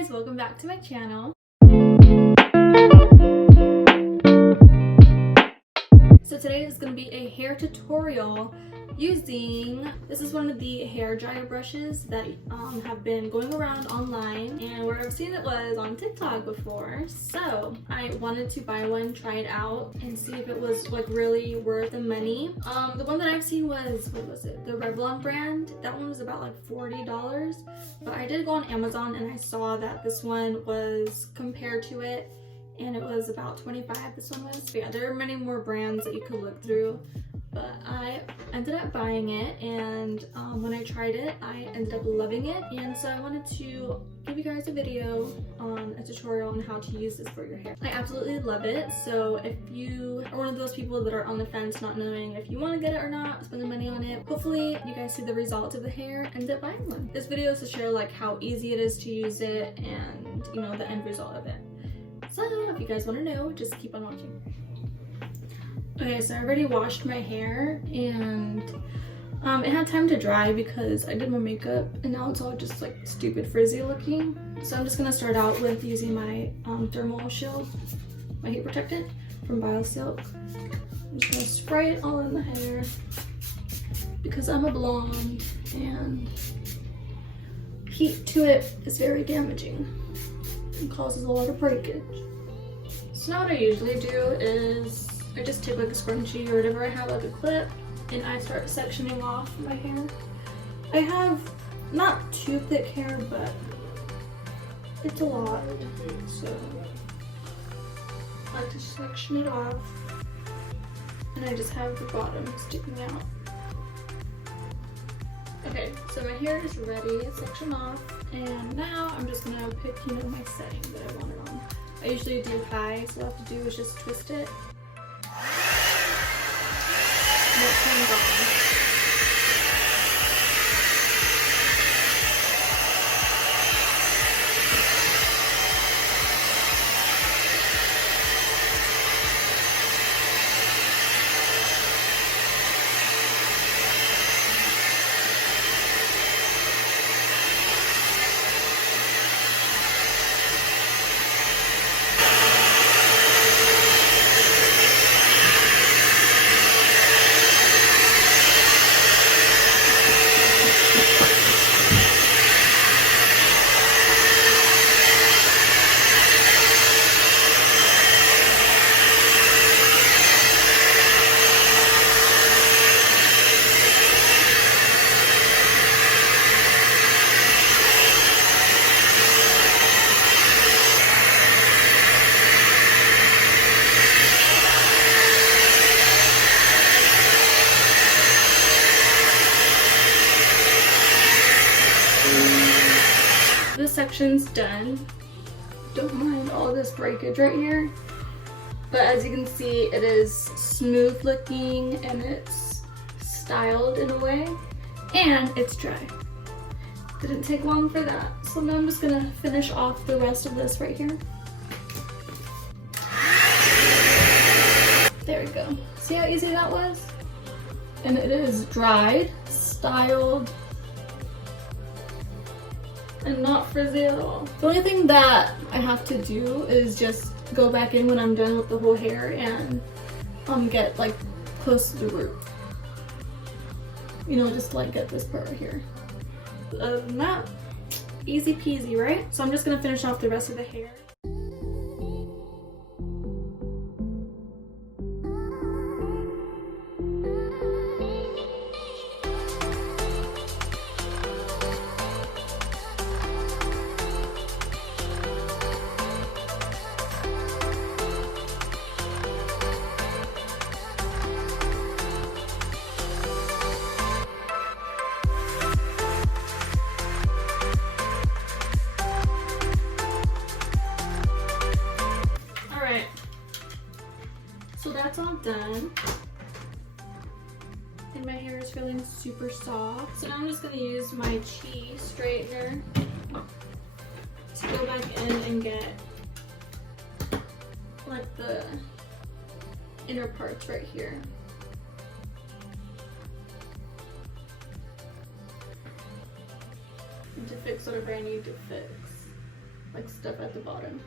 guys, welcome back to my channel. So today is going to be a hair tutorial using, this is one of the hair dryer brushes that have been going around online, and where I've seen it was on TikTok before. So I wanted to buy one, try it out, and see if it was like really worth the money. The one that I've seen was, what was it? The Revlon brand. That one was about like $40, but I did go on Amazon and I saw that this one was compared to it, and it was about $25. This one was. But yeah, there are many more brands that you could look through, but I ended up buying it, and when I tried it, I ended up loving it, and so I wanted to give you guys a video on a tutorial on how to use this for your hair. I absolutely love it, so if you are one of those people that are on the fence not knowing if you want to get it or not, spend the money on it, hopefully you guys see the results of the hair and end up buying one. This video is to share like how easy it is to use it and, you know, the end result of it. So if you guys want to know, just keep on watching. Okay, so I already washed my hair, and it had time to dry because I did my makeup and now it's all just like stupid frizzy looking. So I'm just gonna start out with using my thermal shield, my heat protectant from BioSilk. I'm just gonna spray it all in the hair because I'm a blonde and heat to it is very damaging and causes a lot of breakage. So now what I usually do is I just take like a scrunchie or whatever I have, like a clip, and I start sectioning off my hair. I have not too thick hair, but it's a lot, so I like to section it off, and I just have the bottom sticking out. Okay, so my hair is ready, section off, and now I'm just gonna pick, you know, my setting that I want it on. I usually do high, so all I have to do is just twist it. And it turns on. This section's done. Don't mind all this breakage right here, but as you can see, it is smooth looking and it's styled in a way, and it's dry. Didn't take long for that. So now I'm just gonna finish off the rest of this right here. There we go. See how easy that was? And it is dried, styled, and not frizzy at all. The only thing that I have to do is just go back in when I'm done with the whole hair and get like close to the root. You know, just like get this part right here. Other than that, easy peasy, right? So I'm just gonna finish off the rest of the hair. So that's all done, and my hair is feeling super soft. So now I'm just gonna use my Chi straightener to go back in and get like the inner parts right here. And to fix whatever I need to fix. like stuff at the bottom.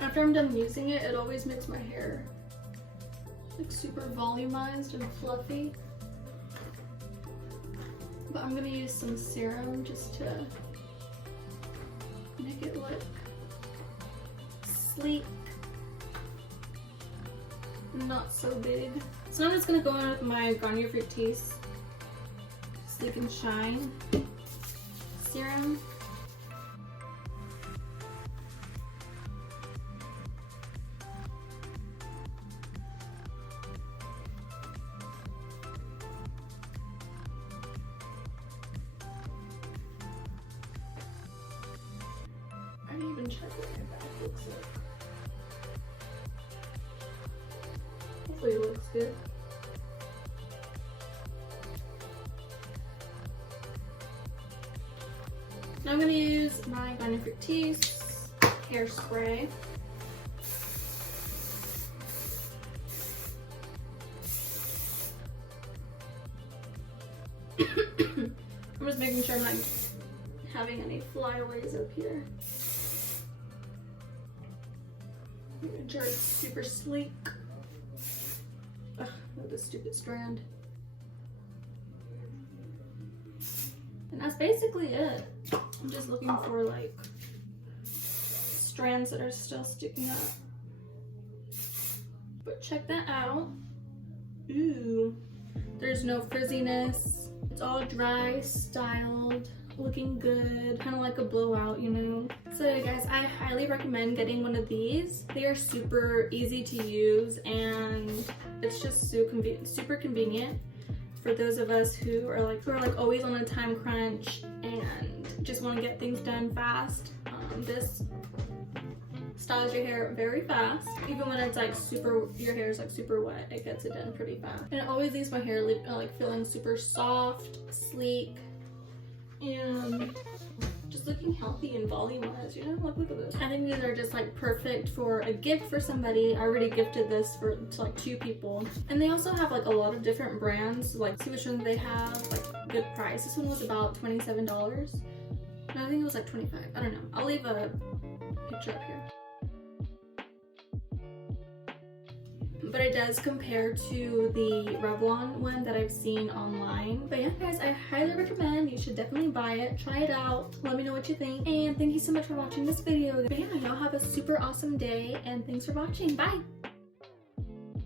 After I'm done using it, it always makes my hair like super volumized and fluffy. But I'm gonna use some serum just to make it look sleek, not so big. So I'm just gonna go in with my Garnier Fructis Sleek and Shine serum. I didn't even check what my back looks like. Hopefully it looks good. Now I'm going to use my Garnier Fructis hairspray. I'm just making sure I'm not having any flyaways up here. Make sure it's super sleek. Ugh, look at this stupid strand. And that's basically it. I'm just looking for like strands that are still sticking up. But check that out. Ooh, there's no frizziness. It's all dry, styled, looking good, kind of like a blowout, you know. So yeah, guys, I highly recommend getting one of these. They are super easy to use and it's just super convenient for those of us who are like always on a time crunch and just want to get things done fast. This styles your hair very fast. Even when it's like your hair is like super wet, it gets it done pretty fast. And it always leaves my hair like feeling super soft, sleek, and just looking healthy and volumized, you know? Like, look at this. I think these are just like perfect for a gift for somebody. I already gifted this to like 2 people. And they also have like a lot of different brands. Like, see which ones they have, like good price. This one was about $27. No, I think it was like 25. I don't know. I'll leave a picture up here. But it does compare to the Revlon one that I've seen online. But yeah, guys, I highly recommend. You should definitely buy it. Try it out. Let me know what you think. And thank you so much for watching this video. But yeah, y'all have a super awesome day. And thanks for watching. Bye!